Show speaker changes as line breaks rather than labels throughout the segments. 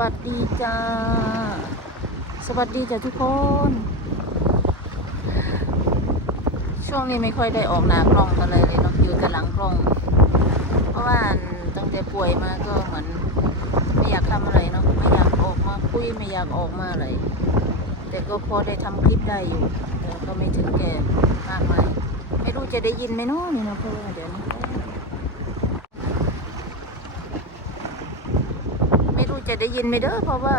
วัสดีจ้า สวัสดีจ้าทุกคน ช่วงนี้ไม่ค่อยได้ออกหน้ากล้องกันเลยเลยเนาะอยู่แต่หลังกล้อง เพราะว่าตั้งแต่ป่วยมาก็เหมือนไม่อยากทำอะไรเนาะไม่อยากออกมาคุยไม่อยากออกมาอะไรแต่ก็พอได้ทำคลิปได้อยู่แต่ก็ไม่ถึงแก่มากมายไม่รู้จะได้ยินไหมเนาะนี่เนาะเพราะว่าเดี๋ยวนี้ ไม่รู้ จะได้ยินไหมเด้อเพราะว่า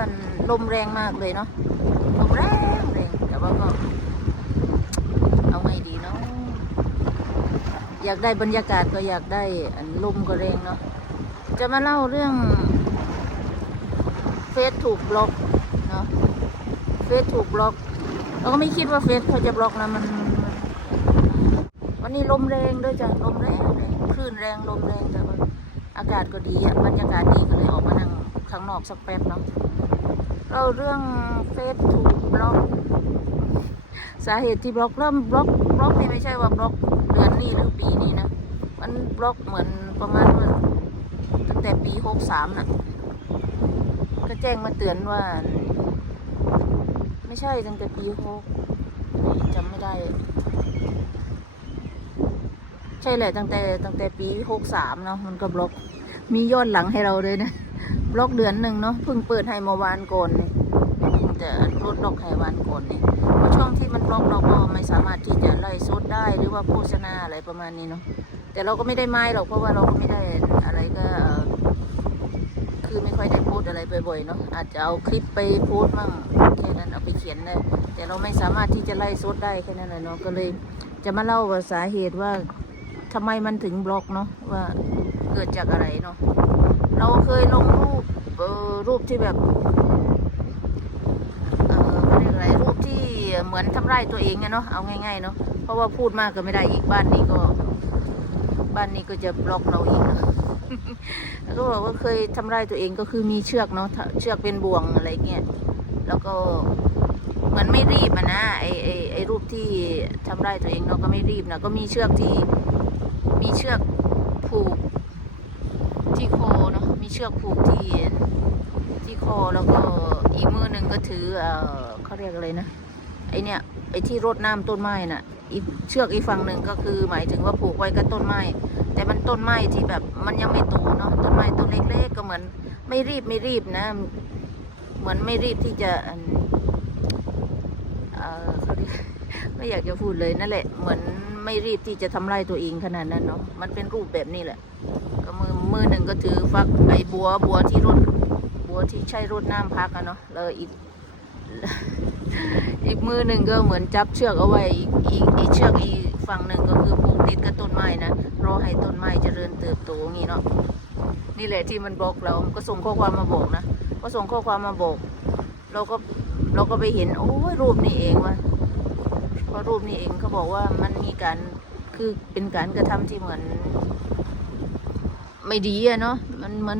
ลมแรงมากเลยเนาะลมแรงแรงแต่ว่าก็ เอาไงดีเนาะอยากได้บรรยากาศก็อยากได้ลมก็แรงเนาะจะมาเล่าเรื่อง เฟซถูกบล็อกเนาะเฟซถูกบล็อกเราก็ไม่คิดว่าเฟซเขาจะบล็อกนะมัน วันนี้ลมแรงด้วยจ้ะลมแรงแรงคลื่นแรงลมแรงแต่ว่าอากาศก็ดีอะบรรยากาศดีก็เลยออกมานั่ง ข้างนอกสักแป๊บเนาะเราเรื่องเฟซถูกบล็อก สาเหตุที่บล็อกเริ่มบล็อกบล็อกนี่ไม่ใช่ว่าบล็อกเดือนนี้หรือปีนี้นะ มันบล็อกเหมือนประมาณว่าตั้งแต่ปีหกสามน่ะ ก็แจ้งมาเตือนว่า ไม่ใช่ตั้งแต่ปีหกจำไม่ได้ ใช่แหละตั้งแต่ตั้งแต่ปีหกสามเนาะมันก็บล็อกมียอดหลังให้เราเลยนะ ล็อกเดือนหนึ่งเนาะเพิ่งเปิดให้เมื่อวานก่อนนี่ยแต่ลดบล็อกให้วันก่อนเนี่ยเพราะช่องที่มันบล็อกเราก็ไม่สามารถที่จะไล่ซดได้หรือว่าโฆษณาอะไรประมาณนี้เนาะแต่เราก็ไม่ได้ไม่หรอกเพราะว่าเราก็ไม่ได้อะไรก็คือไม่ค่อยได้โพสอะไรบ่อยๆเนาะอาจจะเอาคลิปไปโพสต์มั่งแค่นั้นเอาไปเขียนเลยแต่เราไม่สามารถที่จะไล่ซดได้แค่นั้นเลยเนาะก็เลยจะมาเล่าว่าสาเหตุว่าทำไมมันถึงบล็อกเนาะว่าเกิดจากอะไรเนาะเราเคย รูปที่แบบเออเรียกอะไรรูปที่เหมือนทำไร้ตัวเองอะเนาะเอาง่ายๆเนาะเพราะว่าพูดมากก็ไม่ได้อีกบ้านนี้ก็ บ้านนี้ก็จะบล็อกเราอีกนะแล้วก็บอกว่าเคยทำไร้ตัวเองก็คือมีเชือกเนาะเชือกเป็นบ่วงอะไรเงี้ยแล้วก็เหมือนไม่รีบอะนะไอไอไอรูปที่ทำไร้ตัวเองเนาะก็ไม่รีบนะก็มีเชือกที่มีเชือกผูก เนาะมีเชือกผูกที่ที่คอแล้วก็อีกมือหนึ่งก็ถือเออเขาเรียกอะไรนะไอเนี่ยไอที่รดน้ำต้นไม้น่ะอีกเชือกอีกฝั่งหนึ่งก็คือหมายถึงว่าผูกไว้กับต้นไม้ แต่มันต้นไม้ที่แบบมันยังไม่โตเนาะต้นไม้ต้นเล็กๆก็เหมือนไม่รีบไม่รีบนะ เหมือนไม่รีบที่จะเออเขาเรียก ไม่อยากจะพูดเลยนั่นแหละ เหมือนไม่รีบที่จะทำลายตัวเองขนาดนั้นเนาะมันเป็นรูปแบบนี้แหละ ก็มือมือหนึ่งก็ถือฟักไอบัวบัวที่รดบัวที่ใช้รดน้ำพักอะเนาะแล้วอีก อีกมือหนึ่งก็เหมือนจับเชือกเอาไว้อีกอีกเชือกอีกฝั่งหนึ่งก็คือผูกติดกับต้นไม้นะรอให้ต้นไม้เจริญเติบโตอย่างงี้เนาะนี่แหละที่มันบอกเราก็ส่งข้อความมาบอกนะก็ส่งข้อความมาบอก เราก็เราก็ไปเห็นโอ้ยรูปนี่เองวะ เพราะรูปนี้เองเขาบอกว่ามันมีการคือเป็นการกระทำที่เหมือน ไม่ดีอะเนาะมันมัน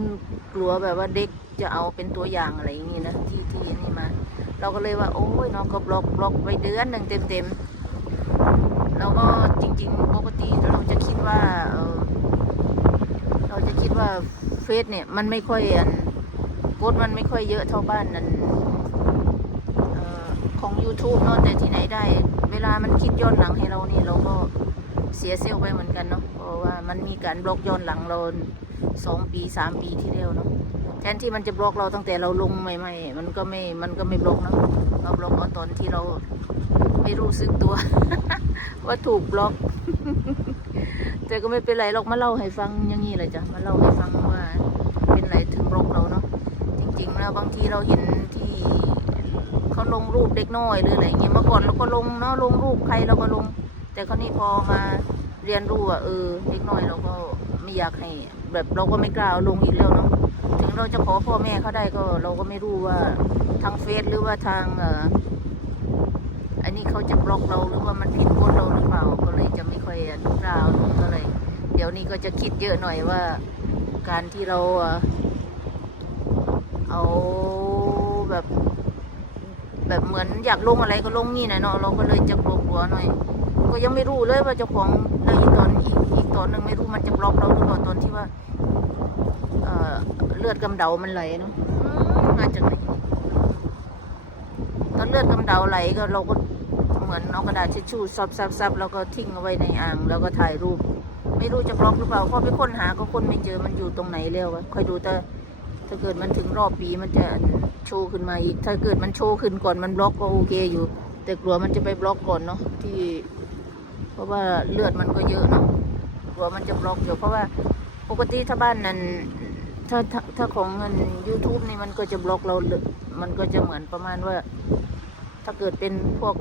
กลัวแบบว่าเด็กจะเอาเป็นตัวอย่างอะไรอย่างนี้นะที่ที่นี่มา เราก็เลยว่า โอ้ยน้องก็บล็อกบล็อกไปเดือนหนึ่งเต็มเต็มแล้วก็จริง ๆ ปกติเราจะคิดว่าเออเราจะคิดว่าเฟซเนี่ย มันไม่ค่อยอันโพสต์มันไม่ค่อยเยอะเท่าบ้านนั้นออของ YouTube เนาะแต่ที่ไหนได้ เวลามันคิดย้อนหลังให้เรานี่เราก็เสียเซลล์ไปเหมือนกันเนาะเพราะว่ามันมีการบล็อกย้อนหลังเราสองปีสามปีที่แล้วเนาะแทนที่มันจะบล็อกเราตั้งแต่เราลงใหม่ๆมันก็ไม่มันก็ไม่บล็อกเนาะเราบล็อกเอาตอนที่เราไม่รู้สึกตัว ว่าถูกบล็อก แต่ก็ไม่เป็นไรหรอกมาเล่าให้ฟังอย่างนี้เลยจ้ะมาเล่าให้ฟังว่า เป็นไรถึงบล็อกเราเนาะจริงๆแล้วบางทีเราเห็น เขาลงรูปเด็กน้อยหรืออะไรเงี้ยเมื่อก่อนเราก็ลงเนาะลงรูปใครเราก็ลง แต่คราวนี้พอมาเรียนรู้ว่าเออเด็กน้อยเราก็ไม่อยากให้ แบบเราก็ไม่กล้าลงอีกแล้วเนาะถึงเราจะขอพ่อแม่เขาได้ก็เราก็ไม่รู้ว่าทางเฟซหรือว่าทางเอ่ออันนี้เขาจะบล็อกเราหรือว่ามันผิดกฎเราหรือเปล่าก็เลยจะไม่ค่อยกล้าลงเท่าไรเดี๋ยวนี้ก็จะคิดเยอะหน่อยว่า การที่เราเออเอาแบบ แบบเหมือนอยากลงอะไรก็ลงนี่นะเนาะเราก็เลยจะกลัวๆหน่อย ก็ยังไม่รู้เลยว่าเจ้าของแล้อีกตอนอีกอีกตอนหนึ่งไม่รู้มันจะบล็อกเราหรือเปล่าตอนที่ว่าเอ่อเลือดกำเดามันไหลเนาะมาจากไหนตอนเลือดกำเดาไหลก็เราก็เหมือนเอากระดาษทิชชู่ซับซับซับแล้วก็ทิ้งเอาไว้ในอ่าง แล้วก็ถ่ายรูป ไม่รู้จะบล็อกหรือเปล่าพอไปค้นหาก็ค้นไม่เจอมันอยู่ตรงไหนแล้วอะคอยดูแต่ ถ้าเกิดมันถึงรอบปีมันจะโชว์ขึ้นมาอีก ถ้าเกิดมันโชว์ขึ้นก่อนมันบล็อกก็โอเคอยู่ แต่กลัวมันจะไปบล็อกก่อนเนาะที่ เพราะว่าเลือดมันก็เยอะเนาะกลัวมันจะบล็อกอยู่เพราะว่าปกติถ้าบ้านนั้นถ้าถ้าของเงิน YouTube นี่มันก็จะบล็อกเรา มันก็จะเหมือนประมาณว่า ถ้าเกิดเป็นพวก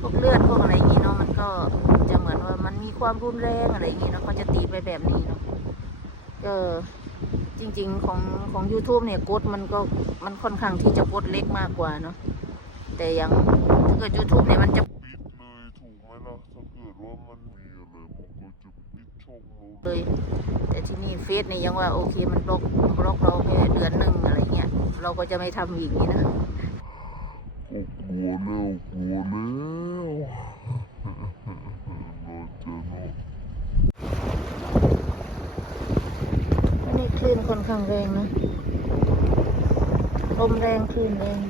พวกเลือดพวกอะไรอย่างนี้เนาะมันก็จะเหมือนว่ามันมีความรุนแรงอะไรอย่างนี้เนาะเขาจะตีไปแบบนี้เนาะก็ จริง ๆ ของของ YouTube เนี่ยกดมันก็มันค่อนข้างที่จะกดเล็กมากกว่าเนาะแต่อยังถ้าเกิด YouTube เนี่ยมันจะ
ปิดเลยถูกไหมล่ะถ้าเกิดว่ามันมีอะไรมันก็จะปิดช่องเรา
เลย แต่ที่นี่เฟซนี่ยังว่าโอเคมันบล็อกบล็อกเราแค่เดือนหนึ่งอะไรเงี้ยเราก็จะไม่ทำอีกนี้นะ
ก็กลัวแล้วกลัวแล้ว
คลื่นค่อนข้างแรงนะ ลมแรงคลื่นแรง